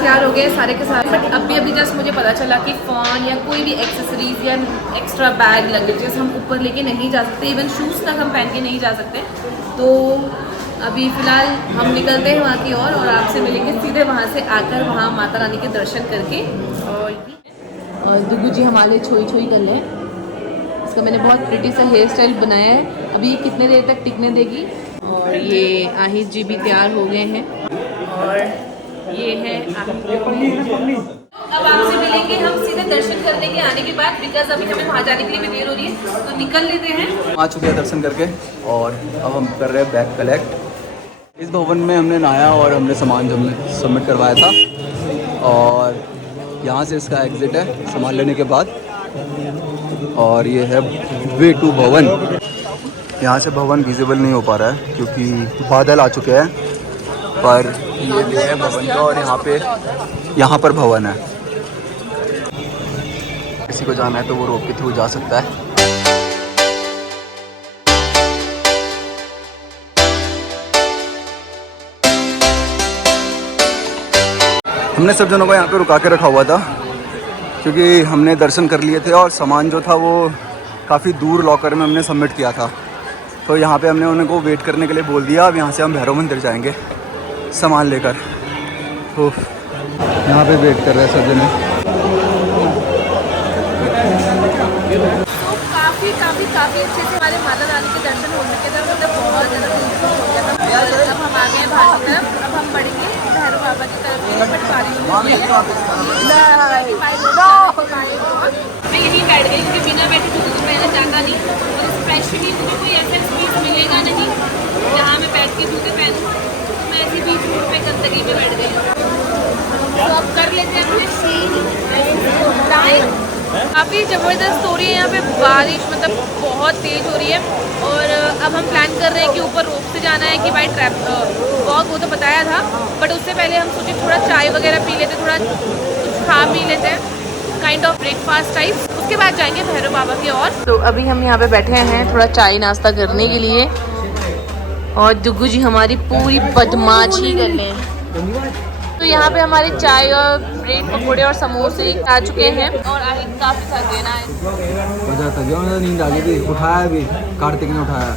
तैयार हो गए सारे के सारे, बट अभी जस्ट मुझे पता चला कि फ़ोन या कोई भी एक्सेसरीज या एक्स्ट्रा बैग लगेजेस हम ऊपर लेके नहीं जा सकते, इवन शूज़ तक हम पहन के नहीं जा सकते। तो अभी फ़िलहाल हम निकलते हैं वहाँ की और आपसे मिलेंगे सीधे वहाँ से आकर, वहाँ माता रानी के दर्शन करके। और दुगू जी हमारे छोई छोई कर ले, इसका मैंने बहुत प्रिटी सा हेयर स्टाइल बनाया है। अभी कितने देर तक टिकने देगी। और ये आहिर जी भी तैयार हो गए हैं और ये है अब आपसे मिलेंगे हम सीधे दर्शन करने के आने के बाद, बिकॉज अभी हमें वहाँ जाने के लिए भी देर हो रही है, तो निकल लेते हैं। आ चुके हैं दर्शन करके और अब हम कर रहे हैं बैग कलेक्ट। इस भवन में हमने नहाया और हमने सामान जो हमने सबमिट करवाया था, और यहाँ से इसका एग्ज़िट है सामान लेने के बाद। और ये है वे टू भवन। यहाँ से भवन विजिबल नहीं हो पा रहा है क्योंकि बादल आ चुके हैं, पर ये भी है भवन का और यहाँ पर भवन है। किसी को जाना है तो वो रोप के थ्रू जा सकता है। हमने सब जनों को यहाँ पे रुका के रखा हुआ था क्योंकि हमने दर्शन कर लिए थे और सामान जो था वो काफ़ी दूर लॉकर में हमने सबमिट किया था। तो यहाँ पे हमने उनको वेट करने के लिए बोल दिया। अब यहाँ से हम भैरव मंदिर जाएंगे सामान लेकर। तो यहाँ पे वेट कर रहे हैं सब जने। काफ़ी अच्छे से हमारे माता रानी के दर्शन हो चुके थे, मतलब बहुत ज़्यादा खूबसूरत हो गया था। अब हम आ गए हैं बाहर की तरफ, अब हम बढ़ेंगे भैरव बाबा की तरफ। बट बारिश हो रही है, मैं यहीं बैठ गई क्योंकि बिना बैठे तो कुछ पहनना चाहता नहीं, और स्पेशली मुझे कोई ऐसा स्पेस मिलेगा नहीं जहाँ मैं बैठ के जूते पहनूँ, तो मैं ऐसी बीच रोड पे गंदगी में बैठ गई। तो अब कर लेते हैं अपने सीन। काफ़ी ज़बरदस्त स्टोरी है। यहाँ पे बारिश मतलब बहुत तेज़ हो रही है, और अब हम प्लान कर रहे हैं कि ऊपर रोप से जाना है कि बाई वॉक, वो तो बताया था, बट उससे पहले हम सोचे थोड़ा चाय वगैरह पी लेते, थोड़ा कुछ खा पी लेते हैं, काइंड ऑफ ब्रेकफास्ट टाइप। उसके बाद जाएंगे भैरव बाबा की ओर। तो अभी हम यहाँ पे बैठे हैं थोड़ा चाय नाश्ता करने के लिए, और दुगू जी हमारी पूरी बदमाशी कर रहे हैं। तो यहाँ पे हमारे चाय और ब्रेड पकौड़े और समोसे आ चुके हैं, और आगे काफ़ी सा देना है। नींद आ गई थी, उठाया भी कार्तिक ने उठाया।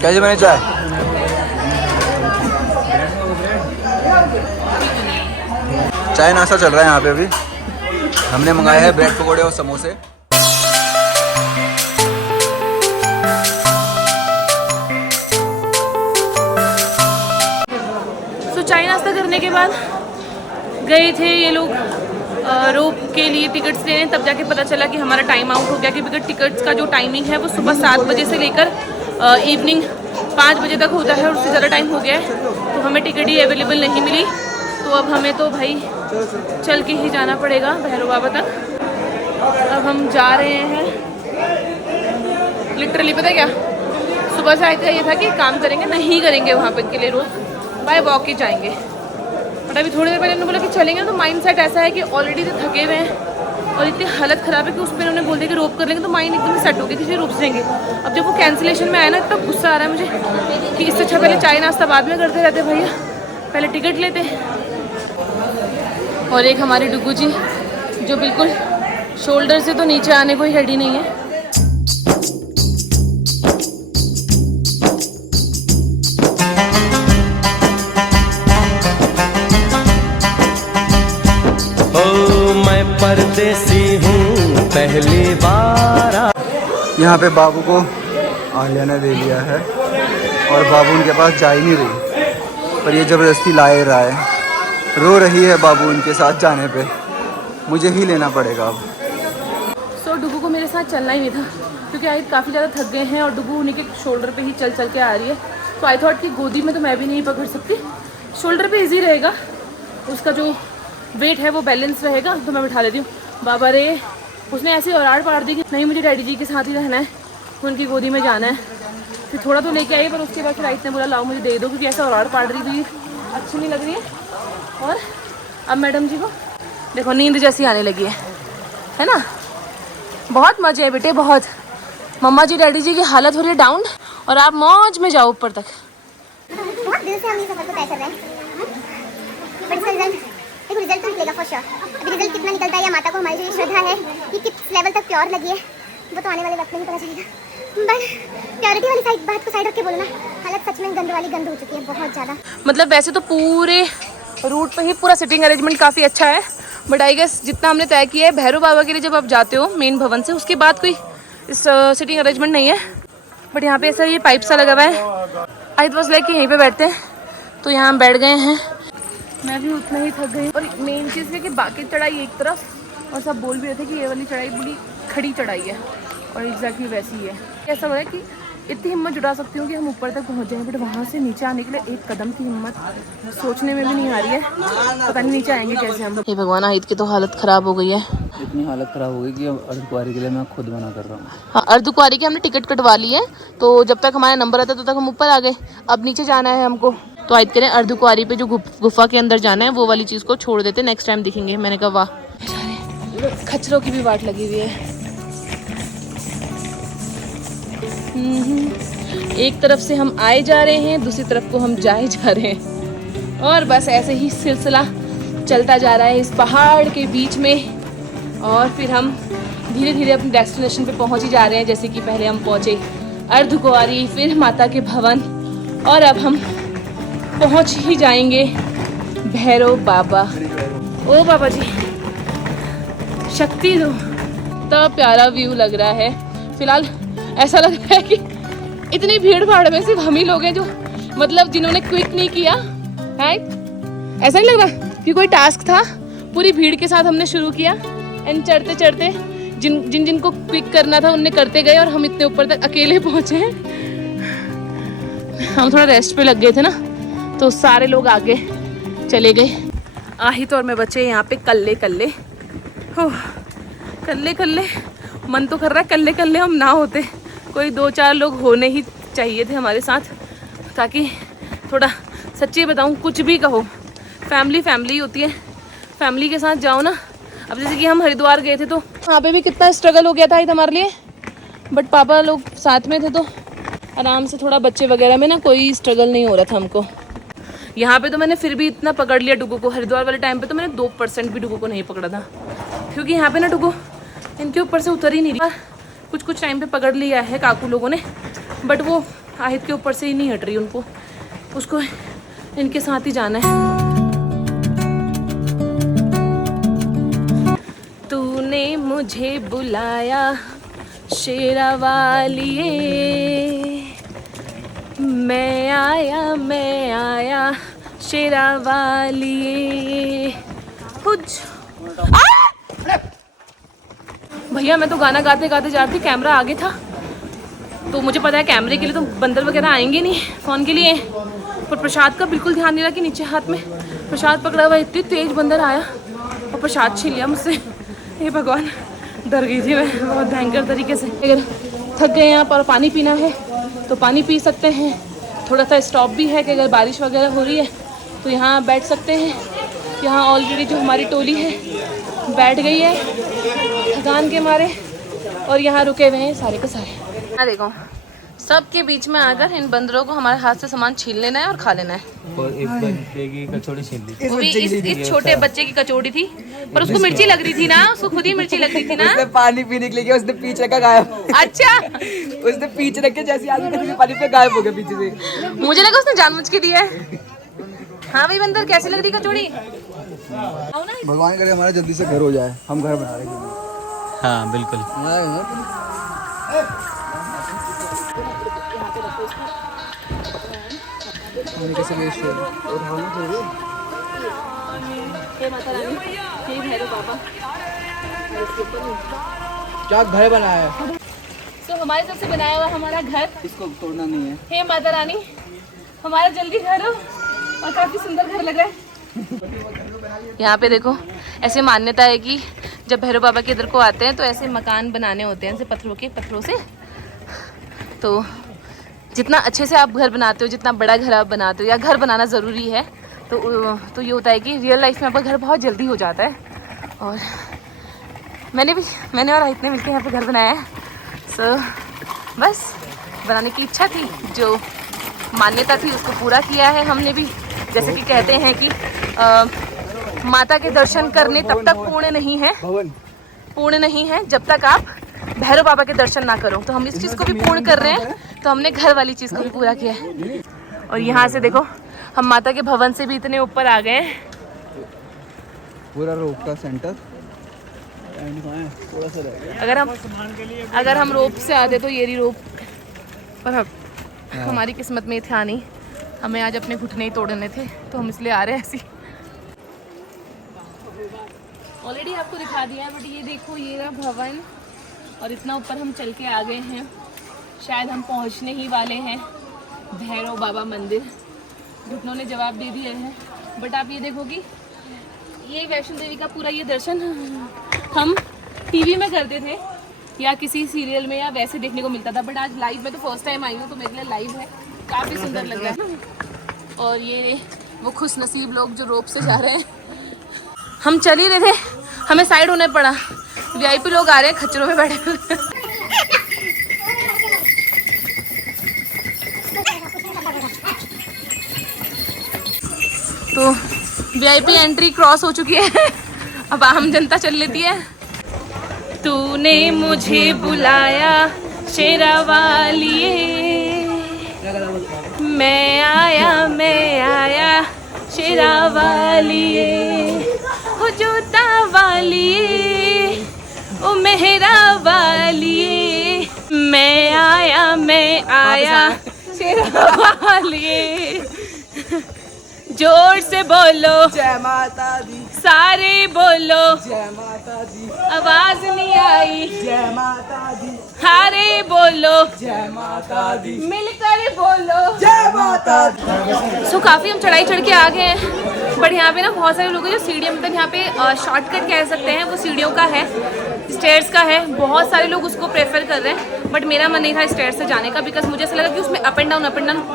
कैसे बने चाय? चाय नाश्ता चल रहा है यहाँ पे। अभी हमने मंगाया है ब्रेड पकौड़े और समोसे। तो चाय नाश्ता करने के बाद गए थे ये लोग रोप के लिए टिकट्स लेने, तब जाके पता चला कि हमारा टाइम आउट हो गया, क्योंकि टिकट्स का जो टाइमिंग है वो सुबह 7 बजे से लेकर इवनिंग 5 बजे तक होता है, और उससे ज़्यादा टाइम हो गया है, तो हमें टिकट ही अवेलेबल नहीं मिली। तो अब हमें तो भाई चल के ही जाना पड़ेगा भैरव बाबा तक। अब हम जा रहे हैं लिटरली, पता है क्या, सुबह से आया ये था कि काम करेंगे, नहीं करेंगे वहाँ पर के लिए, रोज बाय वॉक ही जाएंगे। बट अभी थोड़ी देर पहले उन्होंने बोला कि चलेंगे, तो माइंड सेट ऐसा है कि ऑलरेडी तो थके हुए हैं और इतनी हालत ख़राब है कि उस पर उन्होंने बोल दिया कि रोप कर लेंगे, तो माइंड एकदम सेट हो गया कि रोप जाएंगे। अब जब वो कैंसिलेशन में आया ना, इतना गुस्सा आ रहा है मुझे कि इससे अच्छा पहले चाय नाश्ता बाद में करते रहते भैया, पहले टिकट लेते। और एक हमारे डुगू जी जो बिल्कुल शोल्डर से तो नीचे आने को ही रेडी नहीं है। मैं परदेसी हूँ पहली बार। यहाँ पे बाबू को आलिया ने ले लिया है और बाबू उनके पास जा ही नहीं रही, पर ये ज़बरदस्ती लाए रहा है। रो रही है बाबू उनके साथ जाने पे, मुझे ही लेना पड़ेगा अब। सो डुगू को मेरे साथ चलना ही नहीं था, क्योंकि आई काफ़ी ज़्यादा थक गए हैं और डुगू उन्हीं के शोल्डर पे ही चल चल के आ रही है। तो आई थॉट कि गोदी में तो मैं भी नहीं पकड़ सकती, शोल्डर पे इजी रहेगा, उसका जो वेट है वो बैलेंस रहेगा, तो मैं बिठा लेती हूँ। बाबा रे, उसने ऐसी औराड़ पाड़ दी कि नहीं मुझे डैडी जी के साथ ही रहना है, उनकी गोदी में जाना है। फिर थोड़ा तो लेके आई, पर उसके बाद फिर आइट ने बोला लाओ मुझे दे दो, क्योंकि ऐसा औराड़ पाड़ रही थी, अच्छी नहीं लग रही है। और अब मैडम जी को देखो नींद जैसी आने लगी है ना। बहुत मजे है बेटे, बहुत। मम्मा जी डैडी जी की हालत हो रही है डाउन और आप मौज में जाओ ऊपर तक। बहुत दिल से हम ये सफर को तय कर रहे हैं, बट इसका रिजल्ट तो निकलेगा फॉर श्योर। अभी रिजल्ट कितना निकलता है या माता को हमारी जो ये श्रद्धा है ये किस लेवल तक प्योर लगी है वो तो आने वाले वक्त में ही पता चलेगा। बट प्योरिटी वाली साइड बात को साइड रख के बोलो ना, हालत सच में गंद वाली गंद हो चुकी है बहुत ज़्यादा। मतलब वैसे तो पूरे रूट पे ही पूरा सिटिंग अरेंजमेंट काफ़ी अच्छा है, बट आई गेस जितना हमने तय किया है भैरव बाबा के लिए जब आप जाते हो मेन भवन से, उसके बाद कोई इस सिटिंग अरेंजमेंट नहीं है। बट यहाँ पे ऐसा ये पाइप सा लगा हुआ है। आई वॉज लाइक कि यहीं पे बैठते हैं, तो यहाँ हम बैठ गए हैं। मैं भी उतना ही थक गई। और मेन चीज़ है कि बाकी चढ़ाई एक तरफ और सब बोल भी रहे थे कि ये वाली चढ़ाई बड़ी खड़ी चढ़ाई है, और एग्जैक्टली वैसी ही है। ऐसा हो रहा है कि इतनी हिम्मत जुटा सकती हूँ कि हम ऊपर तक पहुँच जाएं, बट वहाँ से नीचे आने के लिए एक कदम की हिम्मत सोचने में भी नहीं आ रही है। पता नहीं नीचे आएंगे कैसे हम। हे भगवान, आहिद की तो हालत ख़राब हो गई है। इतनी हालत ख़राब हो गई कि अब अर्धकुंवारी के लिए मैं खुद मना कर रहा हूँ। हाँ, अर्धकुंवारी की हमने टिकट कटवा ली है, तो जब तक हमारा नंबर आता तब तक हम ऊपर आ गए। अब नीचे जाना है हमको, तो आहिद करें अर्धकुंवारी पे जो गुफा के अंदर जाना है वो वाली चीज़ को छोड़ देते, नेक्स्ट टाइम दिखेंगे। मैंने कहा वाह, खच्चरों की भी वाट लगी हुई है। एक तरफ से हम आए जा रहे हैं, दूसरी तरफ को हम जाए जा रहे हैं, और बस ऐसे ही सिलसिला चलता जा रहा है इस पहाड़ के बीच में। और फिर हम धीरे धीरे अपने डेस्टिनेशन पे पहुंच ही जा रहे हैं। जैसे कि पहले हम पहुंचे अर्धकुंवारी, फिर माता के भवन, और अब हम पहुंच ही जाएंगे भैरव बाबा। ओ बाबा जी शक्ति दो। इतना प्यारा व्यू लग रहा है। फिलहाल ऐसा लग रहा है कि इतनी भीड़ भाड़ में सिर्फ हम ही लोग हैं जो मतलब जिन्होंने क्विक नहीं किया है। ऐसा नहीं लग रहा कि कोई टास्क था, पूरी भीड़ के साथ हमने शुरू किया एंड चढ़ते चढ़ते जिनको क्विक करना था उनने करते गए, और हम इतने ऊपर तक अकेले पहुंचे हैं। हम थोड़ा रेस्ट पे लग गए थे ना, तो सारे लोग आगे चले गए। आहिद और मैं बचे यहाँ पे कल्ले कल्ले। कल्ले कल्ले मन तो कर रहा है कल्ले कल्ले हम ना होते, कोई 2-4 लोग होने ही चाहिए थे हमारे साथ, ताकि थोड़ा, सच्ची बताऊँ कुछ भी कहो, फैमिली फैमिली होती है, फैमिली के साथ जाओ ना। अब जैसे कि हम हरिद्वार गए थे तो वहाँ पे भी कितना स्ट्रगल हो गया था हमारे लिए, बट पापा लोग साथ में थे तो आराम से, थोड़ा बच्चे वगैरह में ना कोई स्ट्रगल नहीं हो रहा था हमको। यहाँ पे तो मैंने फिर भी इतना पकड़ लिया डुगू को। हरिद्वार वाले टाइम पे तो मैंने 2% भी डुगू को नहीं पकड़ा था, क्योंकि यहाँ पे ना डुगू इनके ऊपर से उतर ही नहीं रही। कुछ टाइम पे पकड़ लिया है काकू लोगों ने, बट वो आहिद के ऊपर से ही नहीं हट रही, उनको उसको इनके साथ ही जाना है। तूने मुझे बुलाया शेरा वालिए, मैं आया शेरा वालिए। भैया मैं तो गाना गाते गाते जा रही थी, कैमरा आगे था, तो मुझे पता है कैमरे के लिए तो बंदर वगैरह आएंगे नहीं फ़ोन के लिए, पर प्रसाद का बिल्कुल ध्यान नहीं रहा कि नीचे हाथ में प्रसाद पकड़ा हुआ, इतनी तेज बंदर आया और प्रसाद छीन लिया मुझसे। हे भगवान, डर गई थी मैं बहुत भयंकर तरीके से। अगर थक गए यहाँ पर पानी पीना है तो पानी पी सकते हैं। थोड़ा सा स्टॉप भी है कि अगर बारिश वगैरह हो रही है तो यहाँ बैठ सकते हैं। यहाँ ऑलरेडी जो हमारी टोली है बैठ गई है थकान के मारे, और यहाँ रुके हुए हैं सारे के सारे। हाँ देखो, सबके बीच में आकर इन बंदरों को हमारे हाथ से सामान छीन लेना है और खा लेना है। और एक बच्चे की कचौड़ी छीन ली, वो भी इस छोटे बच्चे की कचौड़ी थी, पर उसको मिर्ची लग रही थी ना, उसको खुद ही मिर्ची लग रही थी ना। उसने पानी पीने के लिए गया, उसने पीछे रखा गायब। अच्छा उसने पीछे रख के जैसे आदमी पानी पे गायब हो गया पीछे से। मुझे लगा उसने जानबूझ के दिया है। हाँ भाई बंदर, कैसे लग रही कचौड़ी? भगवान करे हमारा जल्दी से घर हो जाए, हम घर बना रहे हैं। हाँ बिल्कुल। कैसे वेस्ट हो क्या घर बनाया है? तो हमारे तरफ से बनाया हुआ हमारा घर, इसको तोड़ना नहीं है। हे माता रानी, हमारा जल्दी घर हो, और काफी सुंदर घर लग रहा है। यहाँ पे देखो, ऐसे मान्यता है कि जब भैरव बाबा के इधर को आते हैं तो ऐसे मकान बनाने होते हैं, ऐसे पत्थरों से। तो जितना अच्छे से आप घर बनाते हो, जितना बड़ा घर आप बनाते हो, या घर बनाना ज़रूरी है, तो ये होता है कि रियल लाइफ में आपका घर बहुत जल्दी हो जाता है। और मैंने और आहित ने मिलकर यहाँ पे घर बनाया है। सो बस बनाने की इच्छा थी, जो मान्यता थी उसको पूरा किया है हमने भी। जैसे कि कहते हैं कि माता के दर्शन करने तब तक पूर्ण नहीं है जब तक आप भैरव बाबा के दर्शन ना करो। तो हम इस चीज़ को भी पूर्ण कर रहे हैं, तो हमने घर वाली चीज़ को भी पूरा किया है। और यहाँ से देखो हम माता के भवन से भी इतने ऊपर आ गए हैं। पूरा रोप का सेंटर थोड़ा सा अगर हम रोप से आते तो ये रोप पर हमारी किस्मत में था नहीं, हमें आज अपने घुटने ही तोड़ने थे, तो हम इसलिए आ रहे हैं ऐसे। ऑलरेडी आपको दिखा दिया है, बट ये देखो ये रहा भवन, और इतना ऊपर हम चल के आ गए हैं। शायद हम पहुंचने ही वाले हैं भैरव बाबा मंदिर। घुटनों ने जवाब दे दिया है। बट आप ये देखो कि ये वैष्णो देवी का पूरा ये दर्शन हम टीवी में करते थे या किसी सीरियल में या वैसे देखने को मिलता था, बट आज लाइव में तो फर्स्ट टाइम आई हूँ, तो मेरे लिए लाइव है, काफ़ी सुंदर लग रहा है। और ये वो खुश नसीब लोग जो रोप से जा रहे हैं। हम चल ही रहे थे, हमें साइड होने पड़ा। वीआईपी लोग आ रहे हैं खच्चरों में बैठे हुए। तो वीआईपी एंट्री क्रॉस हो चुकी है, अब आम जनता चल लेती है। तूने मुझे बुलाया शेरा वालिए, मैं आया शेरा वालिए, हो जोता वालिए, ओ मेहरा वालिए, मैं आया शेरा वालिए। जोर से बोलो जय माता दी, सारे बोलो जय माता दी, आवाज नहीं आई जय माता दी, हारे बोलो जय माता दी, मिलकर बोलो जय माता दी। सो काफ़ी हम चढ़ाई चढ़ के आ गए हैं, बट यहाँ पे ना बहुत सारे लोग हैं जो सीढ़ियाँ, मतलब यहाँ पे शॉर्टकट कह सकते हैं, वो सीढ़ियों का है, स्टेयर्स का है। बहुत सारे लोग उसको प्रेफर कर रहे हैं, बट मेरा मन नहीं था स्टेयर्स से जाने का, बिकॉज मुझे ऐसा लगा कि उसमें अप एंड डाउन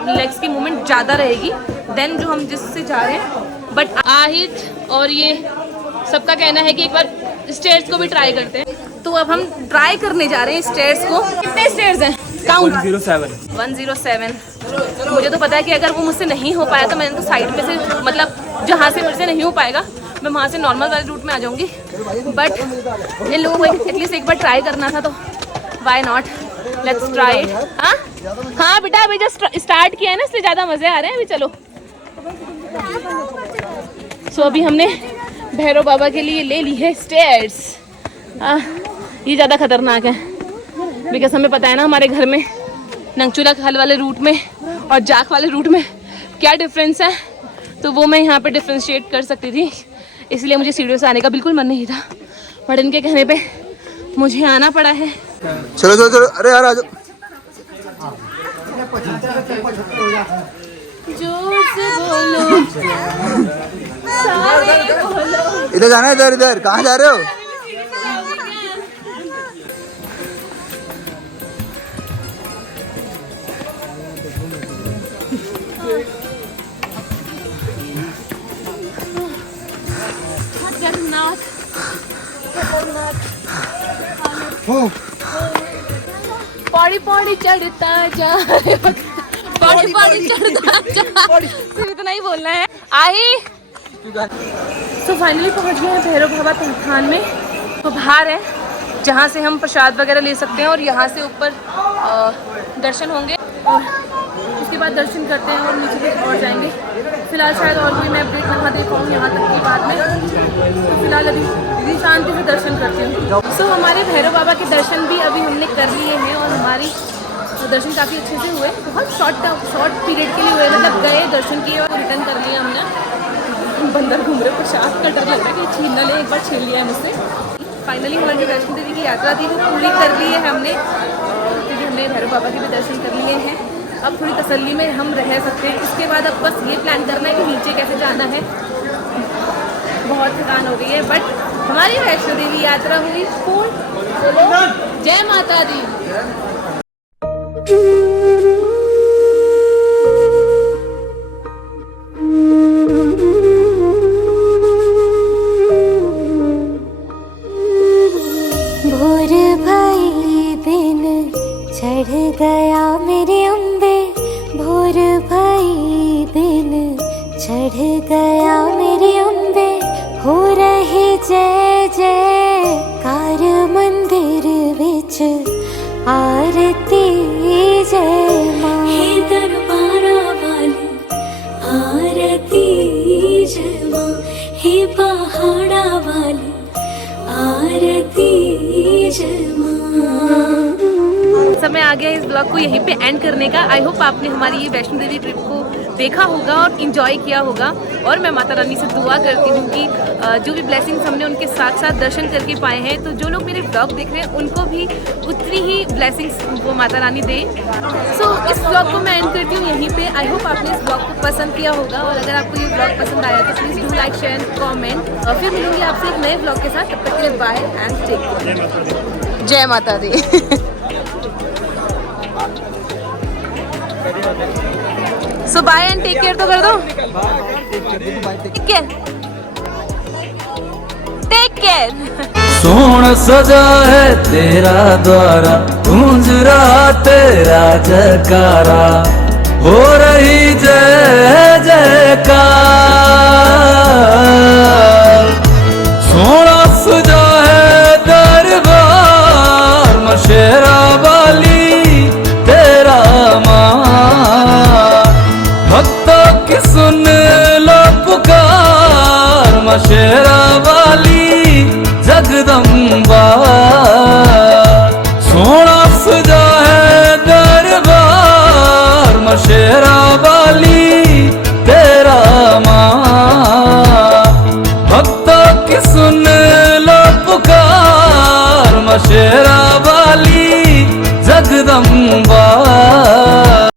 लेग्स की मूवमेंट ज़्यादा रहेगी देन जो हम जिससे जा रहे हैं। बट आहित और ये सबका कहना है कि एक बार स्टेयर्स को भी ट्राई करते हैं, तो अब हम ट्राई करने जा रहे हैं स्टेयर्स को। कितने स्टेयर्स हैं? काउंट 107। मुझे तो पता है कि अगर वो मुझसे नहीं हो पाया तो मैंने तो साइड में से, मतलब जहाँ से मेरे से नहीं हो पाएगा मैं वहाँ से नॉर्मल वाले रूट में आ जाऊँगी। बट इन लोगों को एटलीस्ट एक बार ट्राई करना था, तो वाई नॉट, लेट्स ट्राई। हाँ बेटा, अभी जस्ट स्टार्ट किया है ना, इसलिए ज़्यादा मज़े आ रहे हैं। अभी चलो। सो अभी हमने भैरव बाबा के लिए ले ली है स्टेयर्स। ये ज़्यादा खतरनाक है, बिकॉज हमें पता है ना हमारे घर में नंगचूला खाल वाले रूट में और जाख वाले रूट में क्या डिफरेंस है, तो वो मैं यहाँ पे डिफ्रेंशिएट कर सकती थी, इसलिए मुझे सीढ़ियों से आने का बिल्कुल मन नहीं था, बट इनके कहने पे मुझे आना पड़ा है। चलो चलो चलो, अरे यार आ जाओ। जोर से बोलो, सारे बोलो। इधर जाना है, इधर इधर, कहाँ जा रहे हो? पौड़ी पौड़ी चढ़ता जा, पौड़ी पौड़ी चढ़ता जा, सिर्फ इतना ही बोलना है। आई तो फाइनली पहुंच गए हैं भैरव बाबा तहखान में। तो बाहर है जहाँ से हम प्रसाद वगैरह ले सकते हैं, और यहाँ से ऊपर दर्शन होंगे, और उसके बाद दर्शन करते हैं और नीचे तक और जाएंगे। फिलहाल शायद और भी मैं अपडेट ना दे पाऊँ यहाँ तक की बात में, तो फिलहाल अभी शांति से दर्शन करते हैं। सो हमारे भैरव बाबा के दर्शन भी अभी हमने कर लिए हैं, और हमारी दर्शन काफ़ी अच्छे से हुए। बहुत शॉर्ट पीरियड के लिए हुए, मतलब गए दर्शन किए और रिटर्न कर लिया हमने। बंदर घूम रहे, प्रसाद का डर लग रहा है कि छीन न ले, एक बार छीन लिया है मुझसे। फाइनली हमारी जो वैष्णो देवी की यात्रा थी वो पूरी कर ली है हमने, क्योंकि हमने भैरव बाबा के भी दर्शन कर लिए हैं। अब थोड़ी तसल्ली में हम रह सकते हैं। इसके बाद अब बस ये प्लान करना है कि नीचे कैसे जाना है। बहुत थकान हो गई है, बट हमारी वैष्णो देवी यात्रा हुई पूर्ण। जय माता दी। भोर भई दिन चढ़ गया मेरे अम्बे, भोर भई दिन चढ़ गया मेरे अम्बे, हो रही जय जयकार मंदिर विच आरती जय मां। हे दरबारा वाली आरती जय मां, हे पहाड़ा वाली आरती जय मां। समय आ गया इस ब्लॉग को यहीं पे एंड करने का। आई होप आपने हमारी ये वैष्णो देवी ट्रिप को देखा होगा और इन्जॉय किया होगा। और मैं माता रानी से दुआ करती हूँ कि जो भी ब्लेसिंग्स हमने उनके साथ साथ दर्शन करके पाए हैं, तो जो लोग मेरे ब्लॉग देख रहे हैं उनको भी उतनी ही ब्लेसिंग्स वो माता रानी दे। सो इस ब्लॉग को मैं एंड करती हूँ यहीं पे। आई होप आपने इस ब्लॉग को पसंद किया होगा, और अगर आपको ये ब्लॉग पसंद आया तो please do like share comment. और फिर मिलूंगी आपसे एक नए ब्लॉग के साथ। तब तक के लिए बाय एंड टेक केयर। जय माता दी। So bye and take care तो कर दो। Take care, take care. सोहना सजा है तेरा द्वारा, गूंज रहा तेरा जयकारा, हो रही जय जयकार। सोहना सजा है दरबार, मशेरा वाली तेरा मां, भक्तों की सुन लो पुकार, मशेरा वाली जगदम्बा। सोना सजा है दरबार, मशेरा वाली तेरा मां, भक्तों की सुन लो पुकार, मशेरा